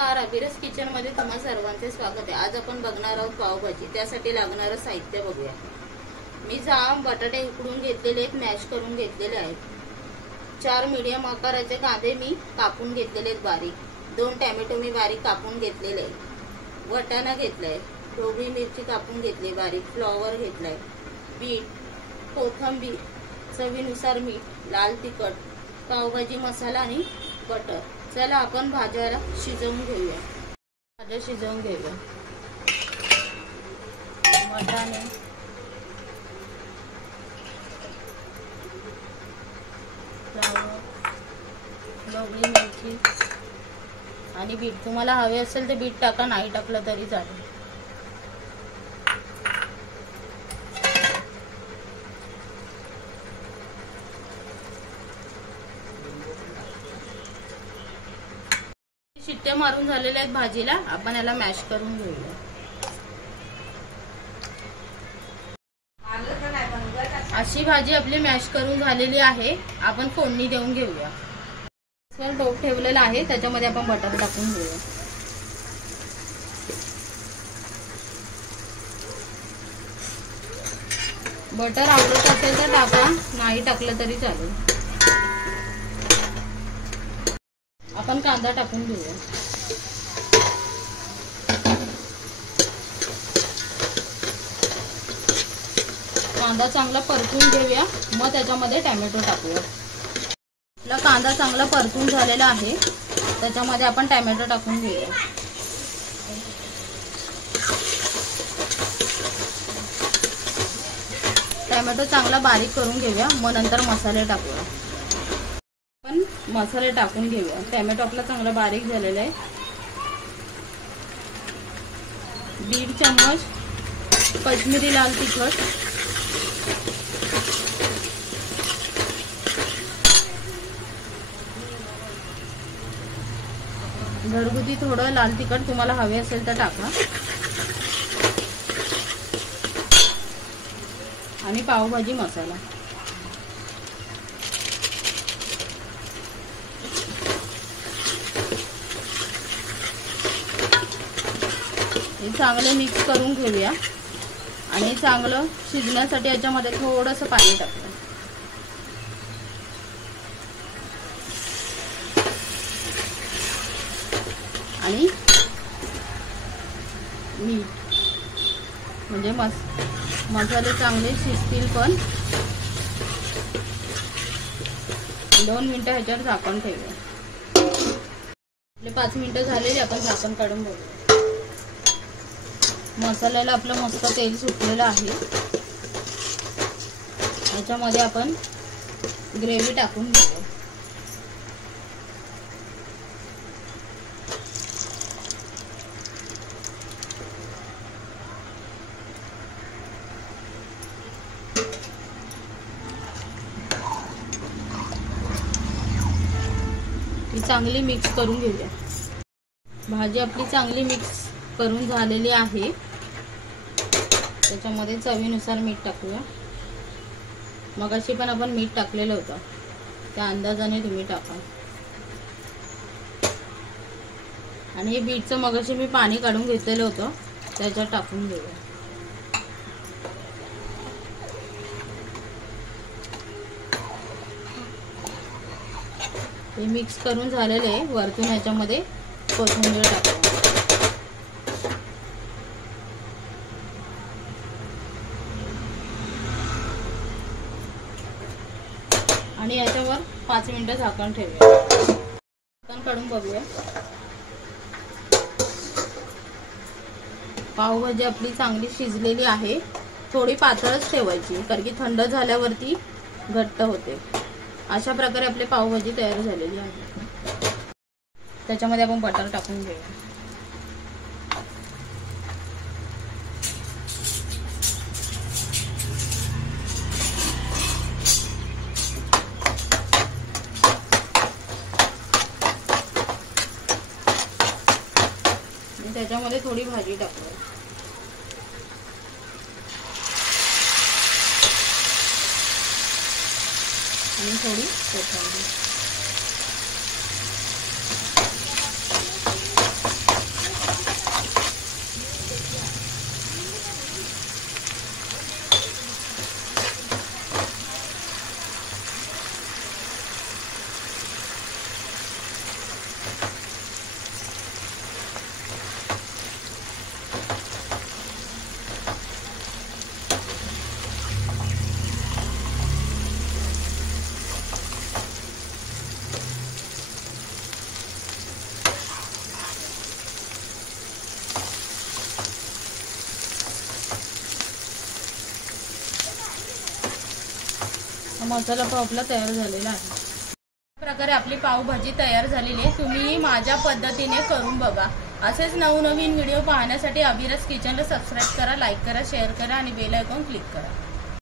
नमस्कार, अभिरस किचन मध्ये तुम्हा सर्वांचे स्वागत आहे। आज आपण बघणार आहोत पावभाजी। त्यासाठी लागणारं साहित्य बघूया। मी जाम बटाटे उकडून घेतलेले आहेत, मॅश करून घेतलेले आहेत। 4 मीडियम आकाराचे कांदे मी कापून घेतलेले आहेत बारीक। 2 टोमॅटो मी बारीक कापून घेतलेले आहेत। वाटाणा घेतलाय, ढोबळी मिरची कापून घेतली बारीक, फ्लॉवर घेतलाय, बीट, कोथिंबीर, चवीनुसार मीठ, लाल तिखट, पावभाजी मसाला आणि बटर। चला आपण भाज्याला शिजवून घेऊया। भाज्या शिजवून घेऊया। वाटाणे, फ्लॉवर, ढोबळी मिरची आणि बीट। तुम्हाला हवे असेल तर बीट टाका, नाही टाकलं तरी चालेल। शिट्ट्या मारून झालेल्या आहेत भाजीला। आपण याला मॅश करून घेऊया। अशी भाजी आपली मॅश करून झालेली आहे। आपण फोडणी देऊन घेऊया। टोप ठेवलेला आहे, त्याच्यामध्ये आपण बटर टाकून घेऊया। बटर आवडत असेल तर टाका, नाही टाकलं तरी चालेल। आपण कांदा टाकून घेऊया। कांदा चांगला परतून घेऊया, मग त्याच्यामध्ये टोमॅटो टाकूया। आपला कांदा चांगला परतून झालेला आहे, त्याच्यामध्ये आपण टोमॅटो टाकून घेऊया। टोमॅटो चांगला बारीक करून घेऊया, मग नंतर मसाले टाकूया। आपण मसाले टाकून घेऊया। टोमॅटो आपला चांगला बारीक झालेला आहे। 1.5 चम्मच काश्मीरी लाल तिखट, 1 घरगुती थोडं लाल तिखट तुम्हाला हवे असेल तर टाका, आणि पावभाजी मसाला। हे चांगले मिक्स करून घेऊया आणि चांगलं शिजण्यासाठी याच्यामध्ये थोडंसं पाणी टाकूया। आणि मीठ, म्हणजे मसाले चांगले शिजतील। पण 2 मिनिटं ह्याच्यावर झाकण ठेवूया। आपले 5 मिनिटं झालेली, आपण झाकण काढून बघूया। मसाल्याला आपलं मस्त तेल सुटलेलं आहे। ह्याच्यामध्ये आपण ग्रेव्ही टाकून घेऊया। चांगली मिक्स करून घेऊया। भाजी आपली चांगली मिक्स करून झालेली आहे। त्याच्यामध्ये चवीनुसार मीठ टाकूया। मगाशी पण आपण मीठ टाकलेलं होतं, त्या अंदाजाने तुम्ही टाका। आणि हे बीटचं मगाशी मी पाणी काढून घेतलेलं होतं, त्याच्यात टाकून घेऊया। हे मिक्स करून झालेलं आहे। वरतून ह्याच्यामध्ये कोथिंबीर टाकूया आणि याच्यावर 5 मिनिटं झाकण ठेवूया। झाकण काढून बघूया। पावभाजी आपली चांगली शिजलेली आहे। थोडी पातळच ठेवायची, कारण की थंड झाल्यावरती घट्ट होते। अशा प्रकारे आपली पावभाजी तयार झालेली आहे। त्याच्यामध्ये आपण बटर टाकून घेऊया। त्याच्यामध्ये थोडी भाजी टाकूया। आणि थोडी कोथिंबीर। मसाला पाव आपला तयार झालेला आहे. प्रकारे आपली पावभाजी तयार झालेली आहे. तुम्ही माझ्या पद्धतीने करून बघा. असेच नवनवीन व्हिडिओ पाहण्यासाठी अभिराज किचनला सबस्क्राईब करा, लाईक करा, शेअर करा आणि बेल आयकॉन क्लिक करा.